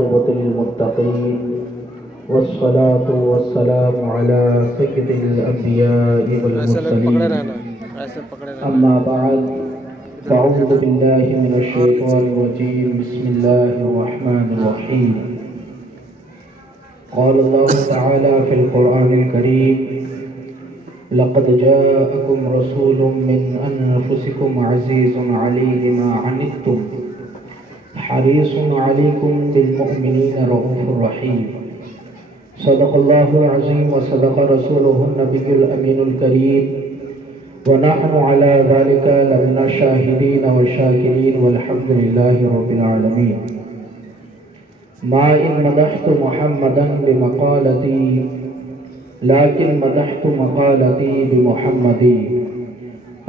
والعاقبة للمتقين والصلاة والسلام على سيد الأنبياء والمرسلين أما بعد فأعوذ بالله من الشيطان الرجيم بسم الله الرحمن الرحيم قال الله تعالى في القرآن الكريم لقد جاءكم رسول من أنفسكم عزيز عليه ما عنتم حريص عليكم بالمؤمنين رؤوف رحيم صدق الله العظيم وصدق رسوله النبي الأمين الكريم ونحن على ذلك لمن الشاهدين والشاكرين والحمد لله رب العالمين ما إن مدحت محمدا بمقالتي لیکن مدحت مقالتی بمحمدی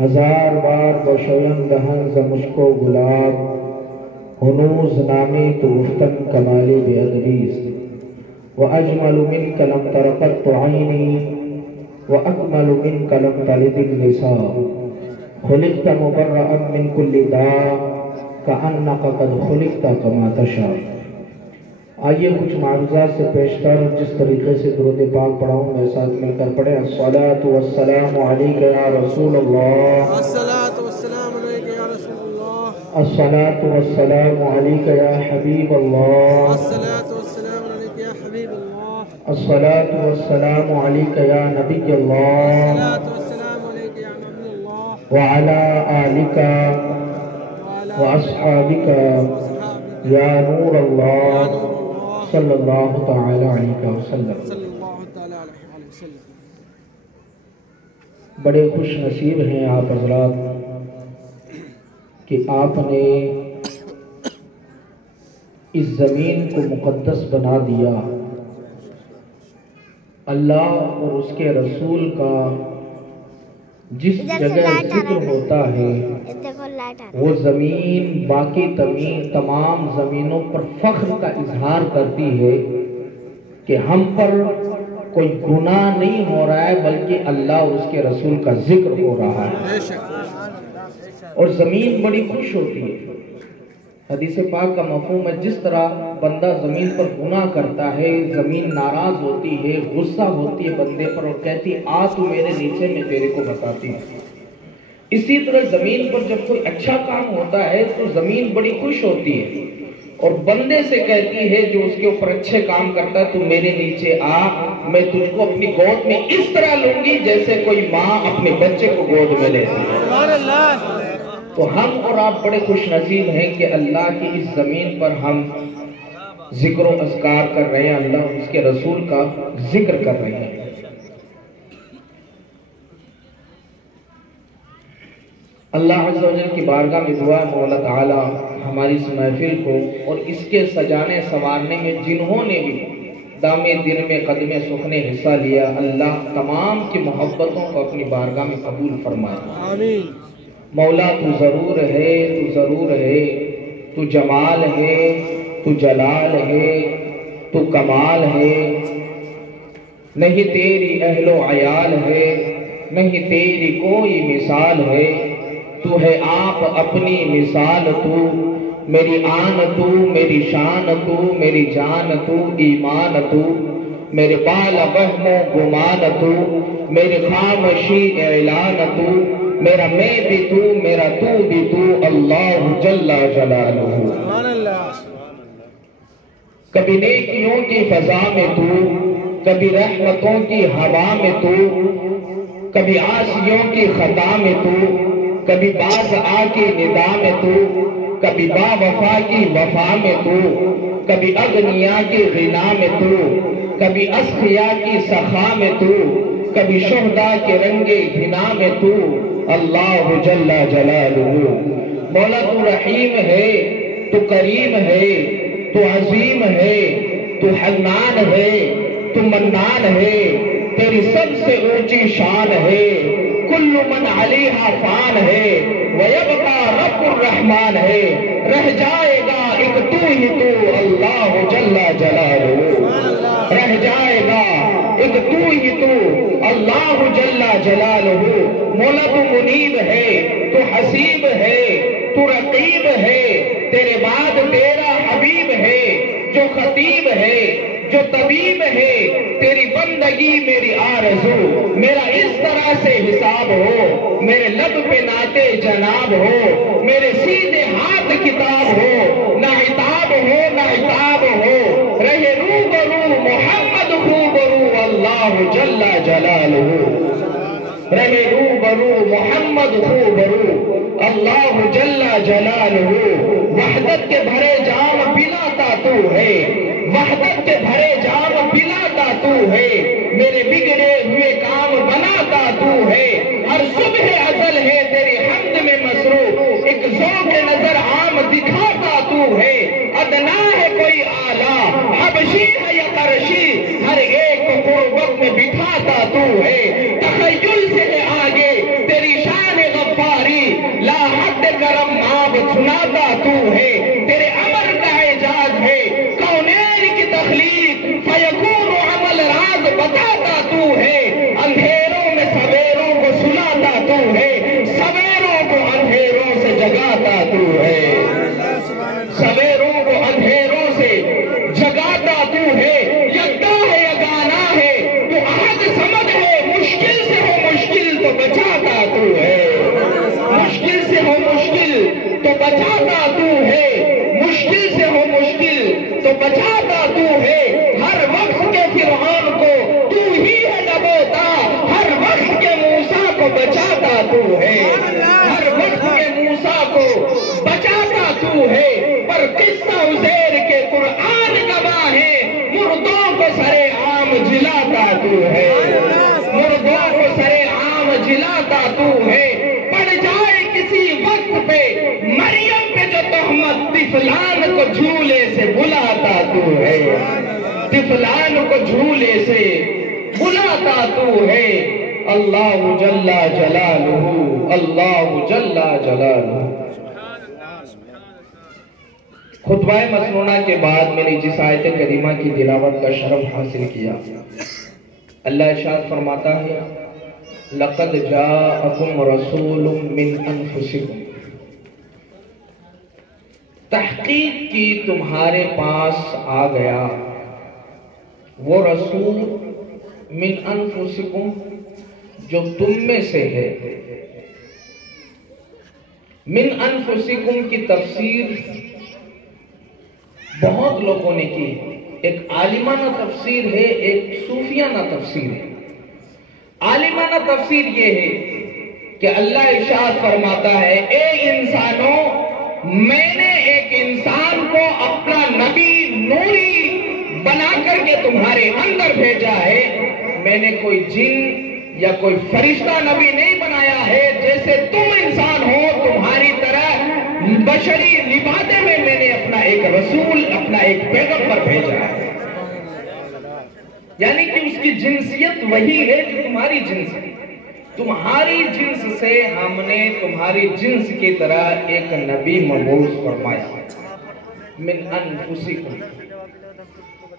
ہزار بار بشویم دہن ز مجھ کو گلاب ہنوز نامی تو گفتن کمالی بے ادریس وَأَجْمَلُ مِنْكَ لَمْ تَرَقَتْ عَيْنِي وَأَكْمَلُ مِنْكَ لَمْ تَلِدِ النِّسَاءُ خُلِقْتَ مُبَرَّأً مِنْ كُلِّ دَاءٍ كَأَنَّكَ قَدْ خُلِقْتَ كَمَا تَشَاءُ۔ آئیے کچھ معروضات سے پیشتر جس طریقے سے درود پاک پڑھاؤں میں ساتھ مل کر پڑھیں۔ الصلاة والسلام علیکہ یا رسول اللہ، الصلاة والسلام علیکہ یا رسول اللہ، الصلاة والسلام علیکہ یا حبیب اللہ، الصلاة والسلام علیکہ یا حبیب اللہ، الصلاة والسلام علیکہ یا نبی اللہ، الصلاة والسلام علیکہ یا نبی اللہ، وعلی آلک واصحابک یا نور اللہ صلی اللہ تعالی علیہ وسلم۔ صلی اللہ تعالی علیہ وسلم۔ بڑے خوش نصیب ہیں آپ حضرات کہ آپ نے اس زمین کو مقدس بنا دیا۔ اللہ اور اس کے رسول کا جس جگہ ذکر ہوتا ہے وہ زمین باقی تمام زمینوں پر فخر کا اظہار کرتی ہے کہ ہم پر کوئی گناہ نہیں ہو رہا ہے بلکہ اللہ اور اس کے رسول کا ذکر ہو رہا ہے، اور زمین بڑی خوش ہوتی ہے۔ حدیث پاک کا مفہوم ہے جس طرح بندہ زمین پر گناہ کرتا ہے زمین ناراض ہوتی ہے، غصہ ہوتی ہے بندے پر اور کہتی ہے آ تو میرے نیچے میں تیرے کو بتاتی ہوں۔ اسی طرح زمین پر جب کوئی اچھا کام ہوتا ہے تو زمین بڑی خوش ہوتی ہے اور بندے سے کہتی ہے جو اس کے اوپر اچھے کام کرتا ہے تو میرے نیچے آ، میں تجھ کو اپنی گود میں اس طرح لوں گی جیسے کوئی ماں اپنے بچے کو گود میں لیتی ہے۔ تو ہم اور آپ بڑے خوش نصیب ہیں کہ اللہ کی اس زمین پر ہم ذکر و اذکار کر رہے ہیں، اللہ اور اس کے رسول کا ذکر کر رہے ہیں۔ اللہ عز و جل کی بارگاہ میں دعا ہے مولا تعالی ہماری اس محفل کو اور اس کے سجانے سنوارنے میں جنہوں نے بھی دامے دل میں قدمے سخنے حصہ لیا، اللہ تمام کی محبتوں کو اپنی بارگاہ میں قبول فرمائے۔ آمین۔ مولا تو ضرور ہے، تو ضرور ہے، تو جمال ہے، تو جلال ہے، تو کمال ہے، نہیں تیری اہل و عیال ہے، نہیں تیری کوئی مثال ہے، تو ہے آپ اپنی مثال، تو میری آن، تو میری شان، تو میری جان، تو ایمان، تو میرے بال وہم و گمان، تو میرے خاموشی اعلان، تو میرا میں بھی تو میرا تو بھی تو اللہ جل جلالہ۔ کبھی نیکیوں کی فضا میں تو، کبھی رحمتوں کی ہوا میں تو، کبھی عاصیوں کی خطا میں تو، کبھی باز آ کی ندا میں تو، کبھی با وفا کی وفا میں تو، کبھی اغنیا کی غنا میں تو، کبھی اسخیا کی سخا میں تو، کبھی شہداء کے رنگے گھنا میں تو اللہ جل جلالہ۔ مولا تو رحیم ہے، تو کریم ہے، تو عظیم ہے، تو حنان ہے، تو منان ہے، تیری سب سے اونچی شان ہے، کل من علیہا فان ہے، ویبقا رب الرحمن ہے، رہ جائے گا ایک تو ہی تو اللہ جل جلالہ، رہ جائے گا ایک تو ہی تو اللہ جل جلالہ۔ مولا تو منیب ہے، تو حسیب ہے، تو رقیب ہے، تیرے بعد تیرا حبیب ہے، جو جو طبیب ہے تیری بندگی میری آرزو، میرا اس طرح سے حساب ہو، میرے لب پہ ناتے جناب ہو، میرے سیدھے ہاتھ کتاب ہو، نہ عتاب ہو نہ عتاب ہو، رہے روبرو محمد خوبرو اللہ جل جلالہ، رہے روبرو محمد خوبرو اللہ جل جلالہ، وحدت کے بھرے جام پلاتا تو ہے، وحدت کے بھرے جام پلاتا تو ہے، میرے بگڑے ہوئے کام بناتا تو ہے، ہر صبح ازل ہے تیری حمد میں مصروف، ایک ذوق نظر عام دکھاتا تو ہے، ادنا ہے کوئی اعلیٰ حبشی ہے یا قرشی، ہر ایک کو قربت میں بٹھاتا تو ہے، تخیل سے ہے آگے تیری شان غفاری، لا حد کرم آب سناتا تو ہے، تیرے امر کا اعجاز ہے کونین کی تخلیق، فیکون عمل راز بتاتا تو ہے، اندھیروں میں سویروں کو سلاتا تو ہے، سویروں کو اندھیروں سے جگاتا تو ہے، سویروں کو اندھیروں سے جگاتا تو ہے، یکتا ہے یگانا ہے تو احد سمد ہے، مشکل سے ہو مشکل تو بچاتا تو ہے، مشکل سے ہو مشکل تو بچاتا تو ہے، مشکل سے ہو مشکل تو بچاتا تو ہے، ہر وقت کے فرعون کو تو ہی ہے ڈبوتا، ہر وقت کے موسیٰ کو بچاتا تو ہے، ہر وقت کے موسیٰ کو بچاتا تو ہے، پر قصہ عزیر کے قرآن گواہ ہے، مردوں کو سرے عام جلاتا تو ہے، مردوں کو سرے عام جلاتا تو ہے، پڑ جائے کسی وقت پہ مریم پہ جو تہمت، طفلان کو جھولے سے بلاتا تو ہے، طفلان کو جھولے سے بلاتا تو ہے، اللہ جل جلالہ، اللہ جل جلالہ۔ خطبہ مسنونہ کے بعد میں نے جس آیت کریمہ کی تلاوت کا شرف حاصل کیا، اللہ ارشاد فرماتا ہے لَقَدْ جَاءَكُمْ رَسُولٌ مِّنْ أَنفُسِكُمْ، تحقیق کی تمہارے پاس آ گیا وہ رسول من انفسکم جو تم میں سے ہے۔ من انفسکم کی تفسیر بہت لوگوں نے کی، ایک عالمانہ تفسیر ہے، ایک صوفیانہ تفسیر ہے۔ عالمانہ تفسیر یہ ہے کہ اللہ ارشاد فرماتا ہے اے انسانوں، میں نے ایک انسان کو اپنا نبی نوری بنا کر کے تمہارے اندر بھیجا ہے، میں نے کوئی جن یا کوئی فرشتہ نبی نہیں بنایا ہے، جیسے تم انسان ہو تمہاری طرح بشری لبادے میں میں نے اپنا ایک رسول، اپنا ایک پیغمبر بھیجا ہے، یعنی کہ اس کی جنسیت وہی ہے جو تمہاری جنس ہے، تمہاری جنس سے ہم نے تمہاری جنس کی طرح ایک نبی مبعوث فرمایا، من انفسکم۔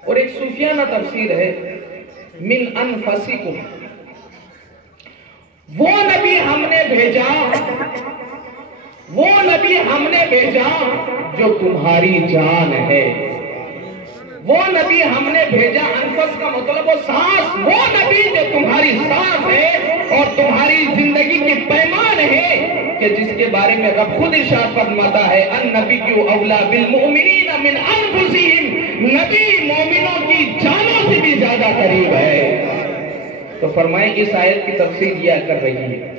اور ایک صوفیانہ تفسیر ہے من انفسکم، وہ نبی ہم نے بھیجا، وہ نبی ہم نے بھیجا جو تمہاری جان ہے، وہ نبی ہم نے بھیجا، انفس کا مطلب وہ سانس، وہ نبی جو تمہاری سانس ہے اور تمہاری زندگی کی پیمان ہے، کہ جس کے بارے میں رب خود ارشاد فرماتا ہے النبی اولا بالمؤمنین من انفسہم، نبی مومنوں کی جانوں سے بھی زیادہ قریب ہے۔ تو فرمائیں اس آیت کی تفسیر یہ کر رہی ہے،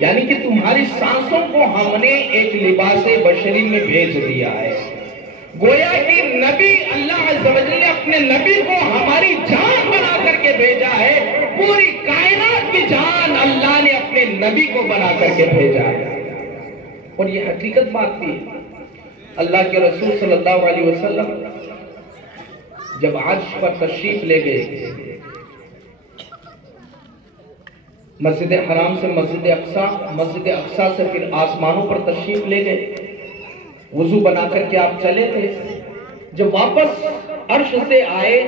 یعنی کہ تمہاری سانسوں کو ہم نے ایک لباس بشری میں بھیج دیا ہے، گویا کہ نبی اللہ عز و جل نے اپنے نبی کو ہماری جان بنا کر کے بھیجا ہے، پوری کائنات کی جان اللہ نے اپنے نبی کو بنا کر کے بھیجا ہے۔ اور یہ حقیقت بات تھی، اللہ کے رسول صلی اللہ علیہ وسلم جب عرش پر تشریف لے گئے، مسجد حرام سے مسجد اقصی، مسجد اقصی سے پھر آسمانوں پر تشریف لے گئے، وضو بنا کر کے آپ چلے تھے، جب واپس عرش سے آئے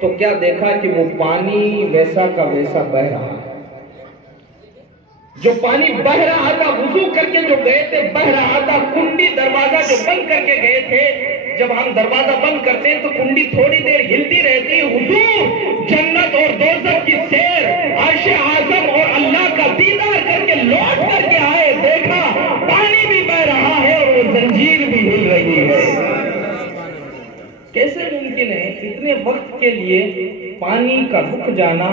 تو کیا دیکھا کہ وہ پانی ویسا کا ویسا بہ رہا ہے، جو پانی بہ رہا تھا وضو کر کے جو گئے تھے بہ رہا تھا، کنڈی دروازہ جو بند کر کے گئے تھے جب ہم دروازہ بند کرتے ہیں تو کنڈی تھوڑی دیر ہلتی رہتی ہے. حضور جنت اور دوزخ کی سیر، عرش اعظم اور اللہ کا دیدار کر کے لوٹ کر کے آئے، دیکھا پانی بھی بہ رہا ہے اور وہ زنجیر بھی ہل رہی ہے. کیسے ممکن ہے اتنے وقت کے لیے پانی کا رک جانا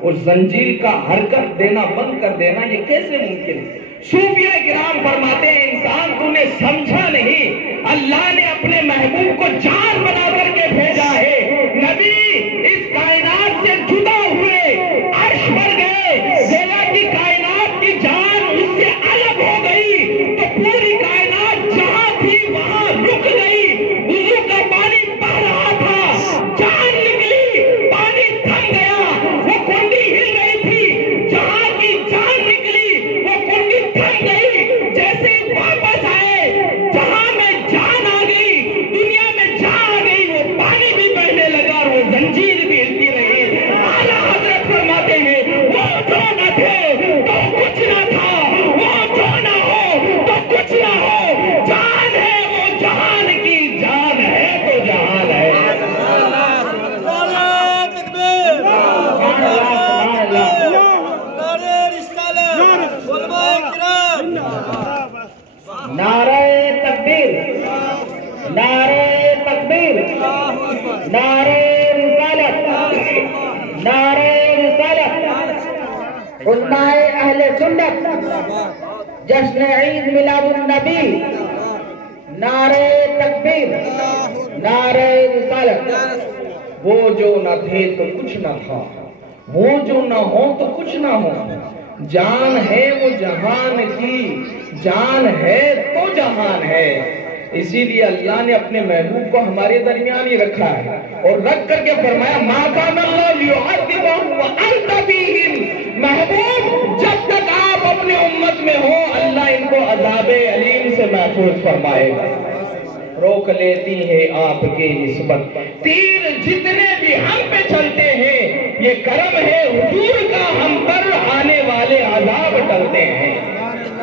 اور زنجیر کا حرکت دینا بند کر دینا؟ یہ کیسے ممکن ہے؟ صوفیہ کرام فرماتے ہیں انسان تو نے سمجھا نہیں، اللہ نے اپنے محبوب کو جان بنا کر کے بھیجا ہے. نبی اس کائنات سے جدا ہوئے، عرش پر گئے، گویا کی کائنات کی جان اس سے الگ ہو گئی تو پوری کائنات جہاں تھی وہاں رک گئی. وضو کا پانی بہ رہا تھا، جان نکلی، پانی تھم گیا، وہ کنڈی ہل گئی تھی، جہاں کی جان نکلی وہ کنڈی تھم گئی. جیسے واپس آئے جہاں میں جان آ گئی، دنیا میں جان آ گئی، وہ پانی بھی بہنے لگا اور وہ زنجیر بھی ہلتی رہی. اعلیٰ حضرت فرماتے ہیں وہ جو نہ تھے تو کچھ نہ تھا، وہ جو نہ ہو تو کچھ نہ ہو. جان ہے وہ جہان کی، جان ہے تو جہان ہے. نعرہ تکبیر، نعرہ تکبیر، نعرہ رسالت، نعرہ رسالت. علماء اہل سنت جشن عید میلاد النبی، نعرہ تکبیر، نعرہ رسالت. وہ جو نہ تھے تو کچھ نہ تھا، وہ جو نہ ہو تو کچھ نہ ہو. جان ہے وہ جہان کی، جان ہے تو جہان ہے. اسی لیے اللہ نے اپنے محبوب کو ہمارے درمیان ہی رکھا ہے اور رکھ کر کے فرمایا ما کان اللہ لیعذبہم وانت فیہم. محبوب جب تک آپ اپنے امت میں ہو اللہ ان کو عذاب علیم سے محفوظ فرمائے گا. روک لیتی ہے آپ کی نسبت، تیر جتنے بھی ہم پہ چلتے ہیں یہ کرم ہے حضور کا، ہم پر آنے والے عذاب ٹلتے ہیں.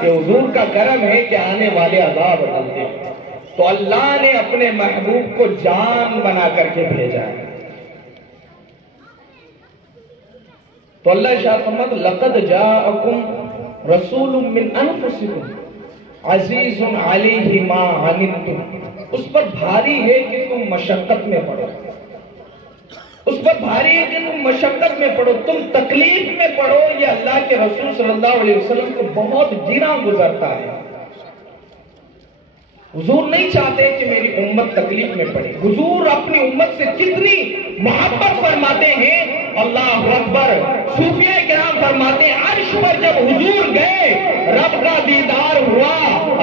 یہ حضور کا کرم ہے کہ آنے والے عذاب ٹلتے ہیں. تو اللہ نے اپنے محبوب کو جان بنا کر کے بھیجا ہے. تو اللہ ارشاد فرماتا لقد جاءکم رسول من انفسکم عزیز علیہ ما عنتم. اس پر بھاری ہے کہ تم مشقت میں پڑو، اس پر بھاری ہے کہ تم مشقت میں پڑو، تم تکلیف میں پڑو. یہ اللہ کے رسول صلی اللہ علیہ وسلم کو بہت گرا گزرتا ہے. حضور نہیں چاہتے کہ میری امت تکلیف میں پڑے. حضور اپنی امت سے کتنی محبت فرماتے ہیں. اللہ اکبر. صوفیہ کرام فرماتے ہیں عرش پر جب حضور گئے رب کا دیدار ہوا.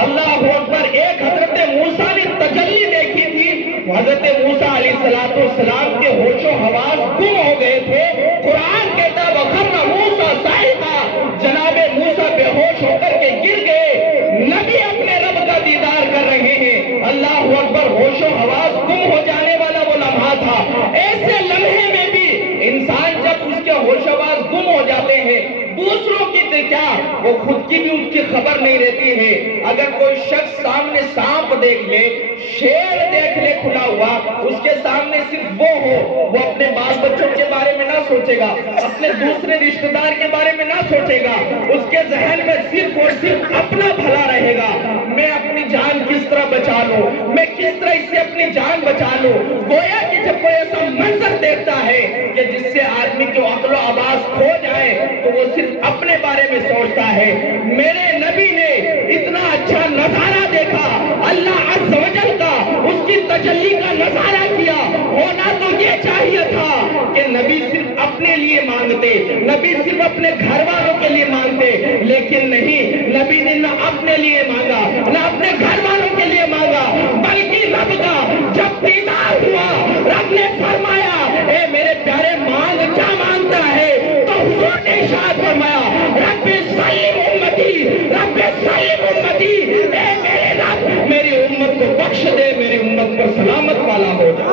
اللہ اکبر. ایک حضرت موسیٰ نے تجلی دیکھی تھی. حضرت موسیٰ علیہ السلام کے ہوش و حواس گم ہو گئے تھے. قرآن کہتا وَخَرَّ مُوسَىٰ صَعِقًا. جناب موسیٰ بے ہوش ہو کر کے گر گئے. نبی اپنے رب کا دیدار کر رہے ہیں. اللہ اکبر. ہوش و حواس گم ہو جانے والا وہ لمحہ تھا. ایسے لمحے میں بھی انسان جب اس کے ہوش و حواس گم ہو جاتے ہیں دوسروں کی کیا وہ خود کی بھی اس کی خبر نہیں رہتی ہے. اگر کوئی شخص سامنے سانپ دیکھ لے، شیر دیکھ لے کھلا ہوا، اس کے سامنے صرف وہ ہو، وہ اپنے بال بچوں کے بارے میں نہ سوچے گا، اپنے دوسرے رشتہ دار کے بارے میں نہ سوچے گا. اس کے ذہن میں صرف اور صرف اپنا بھلا رہے گا. میں اپنی جان کس طرح بچا لوں، میں کس طرح اس سے اپنی جان بچا لوں. گویا کہ جب کوئی ایسا منظر دیکھتا ہے کہ جس سے آدمی کی عقل و آواز کھو جائے تو وہ صرف اپنے بارے میں سوچتا ہے. میرے نبی نے اتنا اچھا نظارہ دیکھا اللہ عز و جل کا، اس کی تجلی کا نظارہ کیا. ہونا تو یہ چاہیے تھا کہ نبی صرف اپنے لیے مانگتے، نبی صرف اپنے گھر والوں کے لیے مانگتے، لیکن نہیں. نبی نے نہ اپنے لیے مانگا نہ اپنے گھر والوں کے لیے مانگا، بلکہ رب کا جب دیدار ہوا رب نے فرمایا اے میرے پیارے مانگ کیا مانگتا ہے؟ تو حضور نے ارشاد فرمایا رب سلم امتی، رب سلم امتی. اے میرے رب میری امت کو بخش دے، میری امت پر سلامت والا ہو جائے.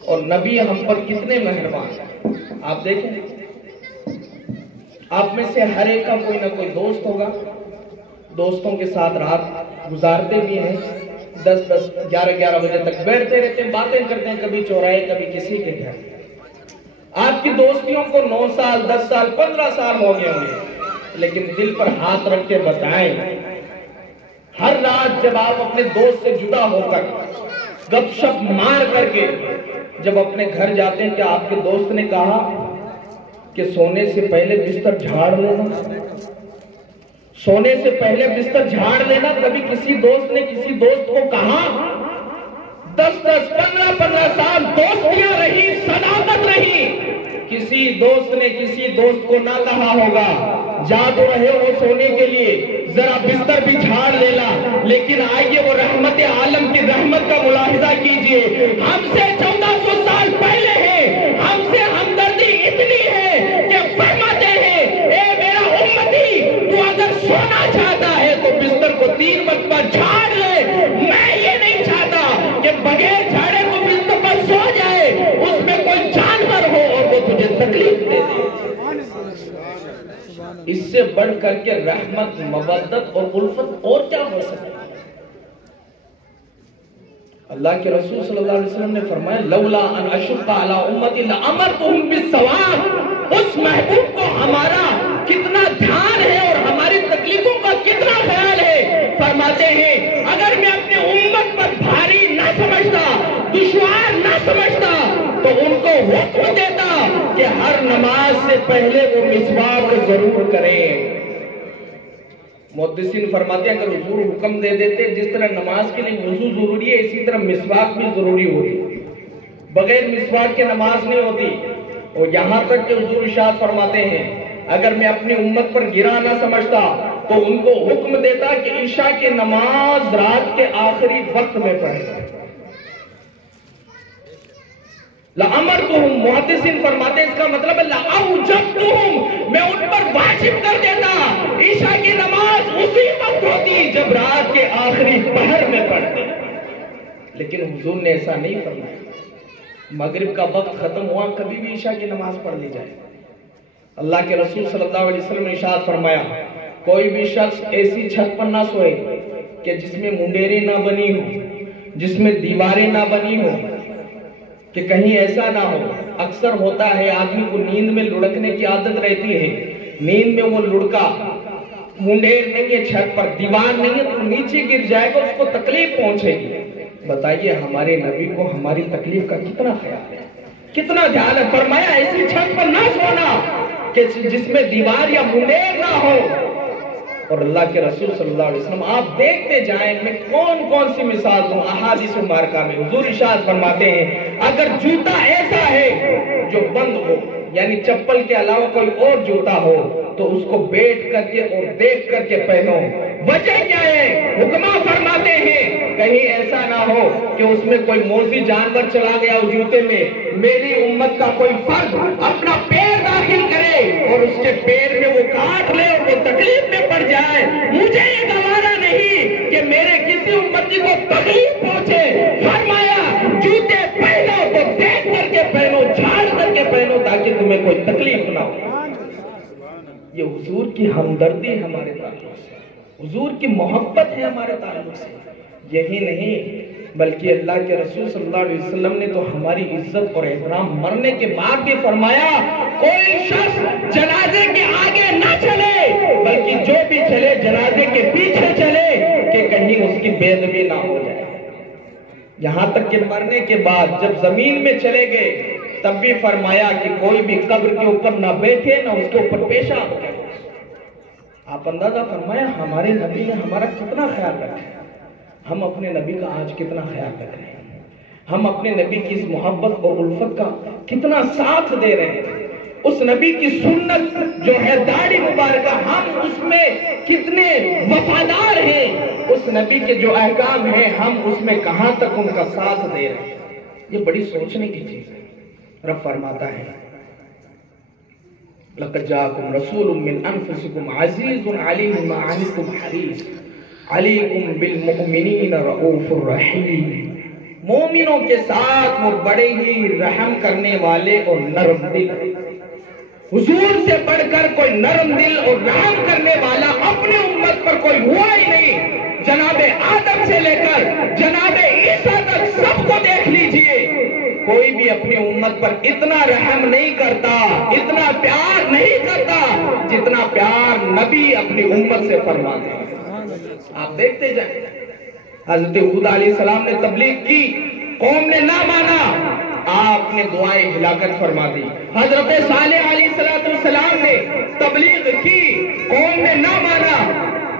اور نبی ہم پر کتنے مہربان ہیں. آپ دیکھیں آپ میں سے ہر ایک کا کوئی نہ کوئی دوست ہوگا دوستوں کے ساتھ رات گزارتے بھی ہیں، 10 11 بجے تک بیٹھتے رہتے ہیں، باتیں کرتے ہیں، کبھی چوراہے کبھی کسی کے گھر۔ آپ کی دوستیوں کو 9 سال 10 سال 15 سال ہو گئے ہوں گے، لیکن دل پر ہاتھ رکھ کے بتائیں، ہر رات جب آپ اپنے دوست سے جدا ہو کر گپ شپ مار کر کے جب اپنے گھر جاتے ہیں، کیا آپ کے دوست نے کہا کہ سونے سے پہلے بستر جھاڑ لینا؟ سونے سے پہلے بستر جھاڑ لینا کبھی کسی دوست نے کسی دوست کو کہا؟ 10 15 سال دوستیاں رہی، صداقت رہی، کسی دوست نے کسی دوست کو نہ کہا ہوگا جا تو رہے ہو سونے کے لیے، ذرا بستر بھی جھاڑ لینا۔ لیکن آئیے وہ رحمت عالم کی رحمت کا ملاحظہ کیجئے، ہم سے 1400 سال پہلے ہے، ہم سے ہمدردی اتنی ہے کہ فرماتے ہیں اے میرا امتی، تو اگر سونا چاہتا ہے تو بستر کو 3 مرتبہ جھاڑ لے۔ میں یہ نہیں چاہتا کہ بغیر جھاڑے تو بستر پر سو جائے، اس میں کوئی جانور ہو اور وہ تجھے تکلیف دے دے۔ اس سے بڑھ کر کے رحمت، مودت اور الفت اور کیا ہو سکتا ہے؟ اللہ کے رسول صلی اللہ علیہ وسلم نے فرمایا لولا ان اشق علی امتی لامرتهم بالصواب۔ اس محبوب کو ہمارا کتنا دھیان ہے اور ہماری تکلیفوں کا کتنا خیال ہے، فرماتے ہیں اگر میں اپنے امت پر بھاری نہ سمجھتا، دشوار نہ سمجھتا، تو ان کو حکم دیتا کہ ہر نماز سے پہلے وہ مسواک ضرور کریں۔ محدثین فرماتے ہیں اگر حضور حکم دے دیتے جس طرح نماز کے لیے وضو ضروری ہے، اسی طرح مسواک بھی ضروری ہوتی، بغیر مسواک کے نماز نہیں ہوتی۔ اور یہاں تک کہ حضور ارشاد فرماتے ہیں اگر میں اپنی امت پر گرا نہ سمجھتا تو ان کو حکم دیتا کہ عشاء کی نماز رات کے آخری وقت میں پڑھیں۔ لَأَمَرْتُهُمْ، محدثین فرماتے ہیں اس کا مطلب ہے لَأَوْجَبْتُهُمْ، میں ان پر واجب کر دیتا عشاء کی نماز اسی وقت ہوتی جب رات کے آخری پہر میں پڑھتے۔ لیکن حضور نے ایسا نہیں فرمایا، مغرب کا وقت ختم ہوا کبھی بھی عشاء کی نماز پڑھ لی جائے۔ اللہ کے رسول صلی اللہ علیہ وسلم نے ارشاد فرمایا کوئی بھی شخص ایسی چھت پر نہ سوئے کہ جس میں منڈیریں نہ بنی ہو، جس میں دیواریں نہ بنی ہو، کہ کہیں ایسا نہ ہو۔ اکثر ہوتا ہے آدمی کو نیند میں لڑکنے کی عادت رہتی ہے، نیند میں وہ لڑکا، منڈیر نہیں ہے چھت پر، دیوار نہیں ہے تو نیچے گر جائے گا، اس کو تکلیف پہنچے گی۔ بتائیے ہمارے نبی کو ہماری تکلیف کا کتنا خیال ہے، کتنا دھیان ہے۔ فرمایا ایسی چھت پر نہ سونا کہ جس میں دیوار یا منڈیر نہ ہو۔ اور اللہ کے رسول صلی اللہ علیہ وسلم آپ دیکھتے جائیں میں کون کون سی مثال دوں احادیث مبارکہ میں۔ حضور ارشاد فرماتے ہیں اگر جوتا ایسا ہے جو بند ہو، یعنی چپل کے علاوہ کوئی اور جوتا ہو، تو اس کو بیٹھ کر کے اور دیکھ کر کے پہنو۔ وجہ کیا ہے؟ حکمہ فرماتے ہیں کہیں ایسا نہ ہو کہ اس میں کوئی موذی جانور چلا گیا اس جوتے میں، میری امت کا کوئی فرد اپنا پیر داخل کرے اور اس کے پیر میں وہ کاٹ لے اور وہ تکلیف میں پڑ جائے۔ مجھے یہ گوارا نہیں کہ میرے کسی امتی کو تکلیف پہنچے۔ فرمایا جوتے پہنو تو دیکھ کر کے پہنو، جھاڑ کر کے پہنو تاکہ تمہیں کوئی تکلیف نہ ہو۔ یہ حضور کی ہمدردی ہمارے تعلق سے، حضور کی محبت ہے ہمارے تعلق سے۔ یہی نہیں بلکہ اللہ کے رسول صلی اللہ علیہ وسلم نے تو ہماری عزت اور احترام مرنے کے بعد بھی فرمایا کوئی شخص جنازے کے آگے نہ چلے بلکہ جو بھی چلے جنازے کے پیچھے چلے کہ کہیں اس کی بے ادبی نہ ہو جائے۔ یہاں تک کہ مرنے کے بعد جب زمین میں چلے گئے تب بھی فرمایا کہ کوئی بھی قبر کے اوپر نہ بیٹھے نہ اس کے اوپر پیشاب کرے۔ آپ اندازہ فرمایا ہمارے نبی نے ہمارا کتنا خیال رکھا ہے، ہم اپنے نبی کا آج کتنا خیال رکھ رہے ہیں، ہم اپنے نبی کی اس محبت اور الفت کا کتنا ساتھ دے رہے ہیں۔ اس نبی کی سنت جو ہے داڑھی مبارکہ، ہم اس میں کتنے وفادار ہیں، اس نبی کے جو احکام ہیں ہم اس میں کہاں تک ان کا ساتھ دے رہے ہیں۔ یہ بڑی سوچنے کی چیز ہے۔ رب فرماتا ہے لَقَدْ جَاءَكُمْ رَسُولٌ مِّنْ أَنفُسِكُمْ عَزِيزٌ عَلَيْهِ مَا عَنِتُّمْ حَرِيصٌ عَلَيْكُمْ بِالْمُؤْمِنِينَ رَءُوفٌ رَحِيمٌ، مومنوں کے ساتھ وہ بڑے ہی رحم کرنے والے اور نرم دل۔ حضور سے بڑھ کر کوئی نرم دل اور رحم کرنے والا اپنے امت پر کوئی ہوا ہی نہیں. جناب آدم سے لے کر جناب عیسیٰ تک سب کو دیکھ لیجئے، کوئی بھی اپنی امت پر اتنا رحم نہیں کرتا، اتنا پیار نہیں کرتا جتنا پیار نبی اپنی امت سے فرماتے ہیں. آپ دیکھتے جائیں، حضرت ہود علیہ السلام نے تبلیغ کی، قوم نے نہ مانا، آپ نے دعائیں ہلاکت فرما دی. حضرت صالح علیہ السلام نے تبلیغ کی، قوم نے نہ مانا،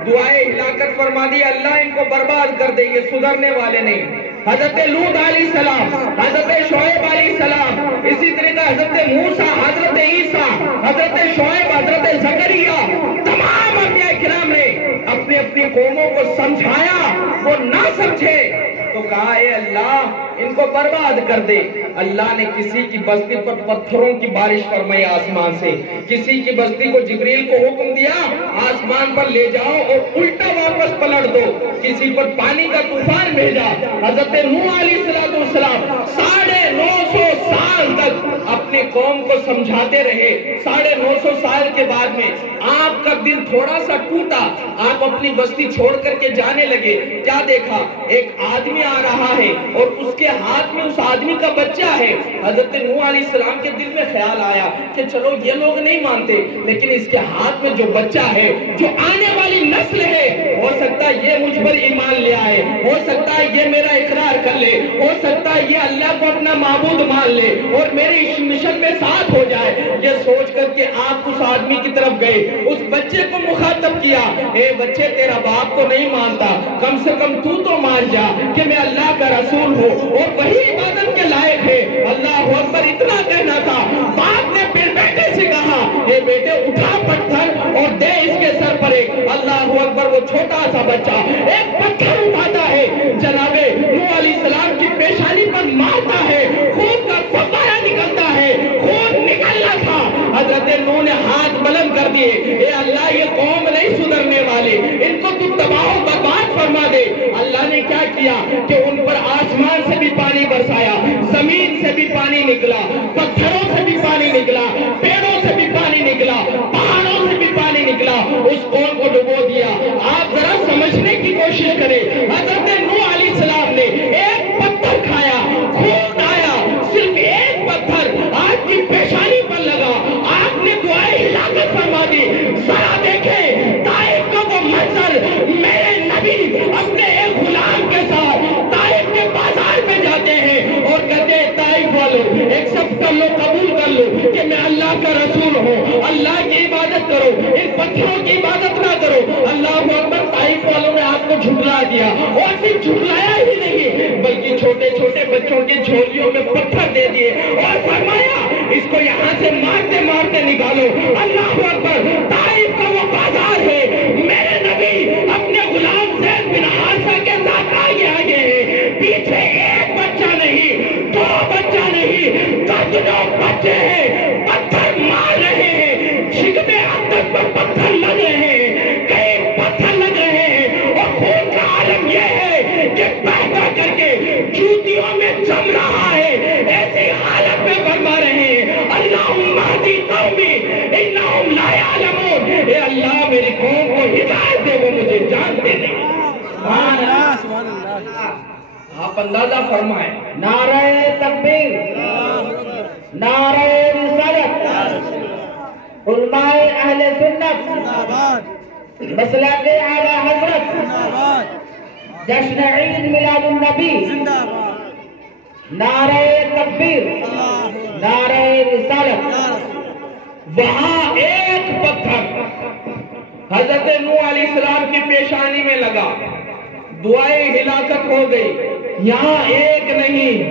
دعائیں ہلاکت فرما دی. اللہ ان کو برباد کر دے، یہ سدھرنے والے نہیں. حضرت لوط علیہ السلام، حضرت شعیب علیہ السلام، اسی طریقہ حضرت موسیٰ، حضرت عیسیٰ، حضرت شعیب، حضرت زکریا، تمام انبیاء کرام نے اپنی اپنی قوموں کو سمجھایا، وہ نہ سمجھے تو کہا اے اللہ ان کو برباد کر دے. اللہ نے کسی کی بستی پر پتھروں کی بارش فرمائی آسمان سے، کسی کی بستی کو جبریل کو حکم دیا آسمان پر لے جاؤ اور الٹا واپس پلٹ دو، کسی پر پانی کا طوفان بھیجا. حضرت نوح علیہ السلام 950 سال تک اپنی قوم کو سمجھاتے رہے. 950 سال کے بعد میں آپ کا دل تھوڑا سا ٹوٹا، آپ اپنی بستی چھوڑ کر کے جانے لگے. کیا دیکھا؟ ایک آدمی آ رہا ہے اور اس کے ہاتھ میں اس آدمی کا بچہ ہے. حضرت نوح علیہ السلام کے دل میں خیال آیا کہ چلو یہ لوگ نہیں مانتے، لیکن اس کے ہاتھ میں جو بچہ ہے، جو آنے والی نسل ہے، ہو سکتا ہے یہ مجھ پر ایمان لے آئے، ہو سکتا ہے یہ میرا اقرار کر لے، ہو سکتا ہے یہ اللہ کو اپنا معبود مان لے اور میری اس مشن میں ساتھ ہو جائے. یہ سوچ کر کے آپ اس آدمی کی طرف گئے، اس بچے کو مخاطب کیا، اے بچے تیرا باپ تو نہیں مانتا، کم سے کم تو مان جا کہ میں اللہ کا رسول ہوں اور وہی عبادت کے لائق ہے. اللہ اکبر اتنا کہنا تھا، باپ نے پھر بیٹے سے کہا اے بیٹے اٹھا پتھر اور دے اس کے سر پر ایک. اللہ اکبر، وہ چھوٹا سا بچہ ایک پتھر اٹھاتا ہے، جناب نوح علیہ السلام کی پیشانی پر مارتا ہے، خون کا فوارہ نکلتا ہے، خون نکلنا تھا. حضرت نوح نے ہاتھ بلند کر دیے، اے اللہ یہ قوم نہیں سدھرنے والے، ان کو تو تباہ و برباد فرما دے. اللہ نے کیا کیا کہ ان پر آسمان سے بھی پانی برسایا، زمین سے بھی پانی نکلا، پتھروں سے بھی پانی نکلا، پیڑوں سے بھی پانی نکلا، پہاڑوں سے بھی پانی نکلا، اس قوم کو ڈبو دیا. آپ ذرا سمجھنے کی کوشش کریں، حضرت نوح علیہ السلام نے ایک پتھر کھایا، خون آیا، صرف ایک پتھر آپ کی پیشانی پر لگا، آپ نے دعائیں ہلاکت فرما دی. ذرا دیکھیں طائف کا وہ منظر، میرے نبی اپنے ایک غلام کے ساتھ طائف کے بازار میں جاتے ہیں اور کہتے ہیں طائف والوں ایکسپٹ کر لو، قبول کر لو کہ میں اللہ کا رسول ہوں، اللہ کی عبادت کرو، ان پتھروں کی عبادت نہ کرو. اللہ اکبر، طائف والوں نے آپ کو جھٹلا دیا، اور صرف جھٹلایا ہی نہیں بلکہ چھوٹے چھوٹے بچوں کی جھولیوں میں پتھر دے دیے اور فرمایا اس کو یہاں سے مارتے مارتے نکالو. اللہ اکبر، طائف کا وہ بازار ہے، میرے نبی اپنے غلام زید بن حارثہ کے ساتھ آگے آگے ہیں، پیچھے ایک بچہ نہیں، دو بچہ نہیں، درجنوں بچے ہیں، پتھر مار رہے ہیں، شکم اقدس پر پتھر لگ رہے ہیں، کئی پتھر لگ رہے ہیں، اور خون کا عالم یہ ہے کہ بہتا کر کے جوتیوں میں جم رہا ہے. ایسی حالت میں فرما رہے ہیں اللہم اہدی قومی انہم لا یعلمون، اے اللہ میری قوم کو ہدایت دے، وہ مجھے جانتے نہیں. سبحان اللہ، سبحان اللہ. آپ اندازہ فرمائیں، نعرہ تکبیر، نعرہ رسالت، علماء اہل سنت، مسلک اعلی حضرت، جشن عید میلاد النبی، نعرہ تکبیر، نعرہ رسالت. وہاں ایک پتھر حضرت نوح علیہ السلام کی پیشانی میں لگا، دعائیں ہلاکت ہو گئی. یہاں ایک نہیں،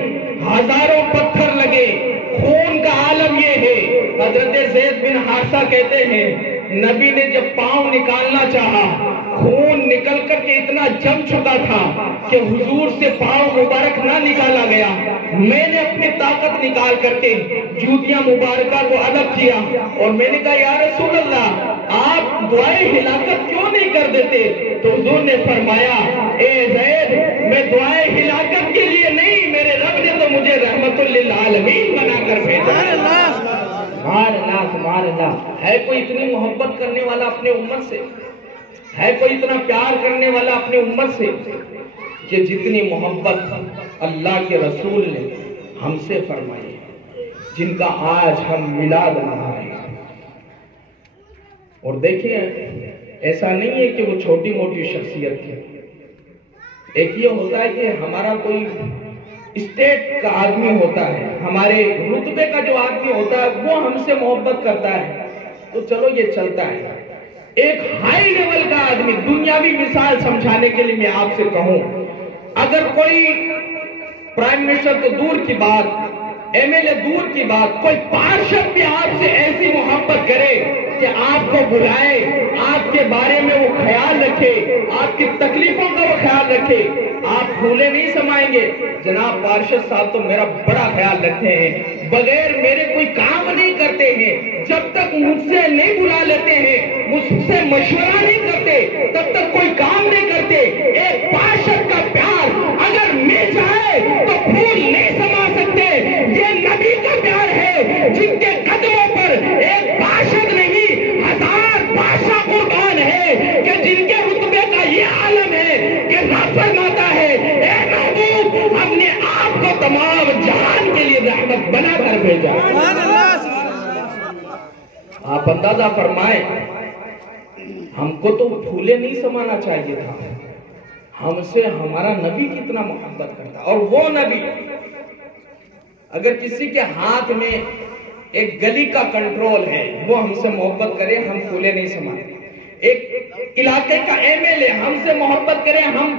ہزاروں پتھر لگے. خون کا عالم یہ ہے. حضرت زید بن حارثہ کہتے ہیں نبی نے جب پاؤں نکالنا چاہا، خون نکل کر کے اتنا جم چکا تھا کہ حضور سے پاؤں مبارک نہ نکالا گیا. میں نے اپنی طاقت نکال کر کے جوتیاں مبارکہ کو الگ کیا اور میں نے کہا یا رسول اللہ آپ دعائیں ہلاکت کیوں نہیں کر دیتے؟ تو حضور نے فرمایا اے زید میں دعائیں ہلاکت کے لیے نہیں، میرے رب نے تو مجھے رحمت للعالمین بنا کر بھیجا. سبحان اللہ، سبحان اللہ. ہے کوئی اتنی محبت کرنے والا اپنے امت سے؟ ہے کوئی اتنا پیار کرنے والا اپنے امت سے کہ جتنی محبت اللہ کے رسول نے ہم سے فرمائی ہے، جن کا آج ہم میلاد منا رہے ہیں؟ اور دیکھیں ایسا نہیں ہے کہ وہ چھوٹی موٹی شخصیت ہے. ایک یہ ہوتا ہے کہ ہمارا کوئی اسٹیٹ کا آدمی ہوتا ہے، ہمارے رتبے کا جو آدمی ہوتا ہے وہ ہم سے محبت کرتا ہے تو چلو یہ چلتا ہے. ایک ہائی لیول کا آدمی، دنیاوی مثال سمجھانے کے لیے میں آپ سے کہوں، اگر کوئی پرائم منسٹر تو دور کی بات، ایم ایل اے دور کی بات، کوئی پارشد بھی آپ سے ایسی محبت کرے کہ آپ کو بلائے، آپ کے بارے میں وہ خیال رکھے، آپ کی تکلیفوں کا وہ خیال رکھے، آپ پھولے نہیں سمائیں گے. جناب پارشد صاحب تو میرا بڑا خیال رکھتے ہیں، بغیر میرے کوئی کام نہیں کرتے ہیں، جب تک مجھ سے نہیں بلا لیتے ہیں، مجھ سے مشورہ نہیں کرتے، تب تک کوئی کام نہیں کرتے. ایک پارشد کا پیار اگر مل جائے تو پھول نہیں سما سکتے. یہ نبی کا پیار ہے جن کے قدموں پر ایک پارشد نہیں، ہزار بادشاہ قربان ہے، کہ جن کے رتبے کا یہ عالم ہے کہ رب فرماتا ہے اے محبوب ہم نے آپ کو تمام جہان کے لیے رحمت بنا کر بھیجا. آپ اندازہ فرمائیں، ہم کو تو پھولے نہیں سمانا چاہیے تھا، ہم سے ہمارا نبی کتنا محبت کرتا. اور وہ نبی اگر کسی کے ہاتھ میں ایک گلی کا کنٹرول ہے، وہ ہم سے محبت کرے، ہم پھولے نہیں سماتے. ایک علاقے کا ایم ایل اے ہم سے محبت کرے، ہم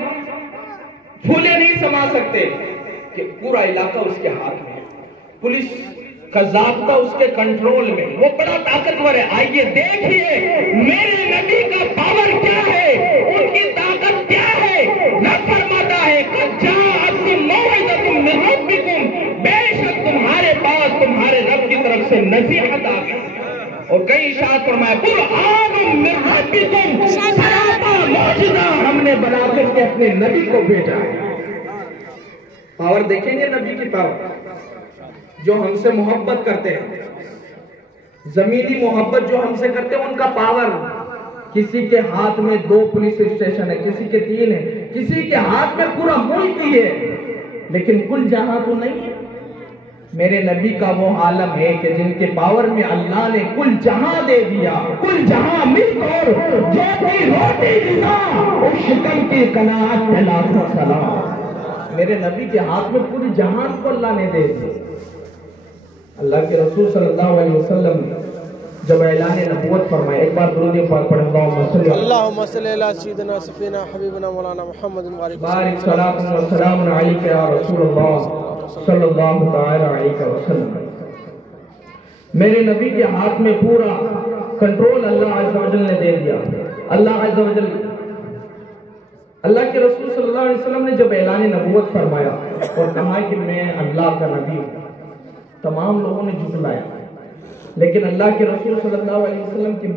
پھولے نہیں سما سکتے کہ پورا علاقہ اس کے ہاتھ میں، پولیس کا ضابطہ اس کے کنٹرول میں، وہ بڑا طاقتور ہے. آئیے دیکھیے میرے نبی کا پاور کیا ہے، ان کی طاقت کیا ہے. رب فرماتا ہے قد جاءتکم موعظۃ من ربکم، بے شک تمہارے پاس تمہارے رب کی طرف سے نصیحت آ گئی. اور کئی ارشاد فرمایا قرآن من ربکم، سراپا معجزہ ہم نے بنا کر کے اپنے نبی کو بھیجا ہے. پاور دیکھیں گے نبی کی پاور، جو ہم سے محبت کرتے ہیں، زمینی محبت جو ہم سے کرتے ہیں، ان کا پاور. کسی کے ہاتھ میں 2 پولیس اسٹیشن ہے، کسی کے 3 ہے، کسی کے ہاتھ میں پورا ملک ہی ہے، لیکن کل جہاں تو نہیں ہے. میرے نبی کا وہ عالم ہے کہ جن کے پاور میں اللہ نے کل جہاں دے دیا، کل جہاں مل کر جو کی روٹی غذا اور شکم کی قناعت پہ لاکھوں سلام. میرے نبی کے ہاتھ میں پوری جہان کو اللہ نے دے دی. اللہ کے رسول صلی اللہ علیہ وسلم جب اعلان نبوت فرمائے، ایک بار درود پاک پڑھیں اللہم صلی علی سیدنا سفینا حبیبنا مولانا محمد بارک صلاۃ و سلام علیک یا رسول اللہ صلی اللہ تعالی علیہ وسلم. میرے نبی کے ہاتھ میں پورا کنٹرول اللہ عز و جل نے دے دیا. اللہ عز و جل، اللہ کے رسول صلی اللہ علیہ وسلم نے جب اعلان نبوت فرمایا اور کہا کہ میں اللہ کا نبی ہوں، تمام لوگوں نے جھٹلایا، لیکن اللہ کے رسول صلی اللہ علیہ وسلم کی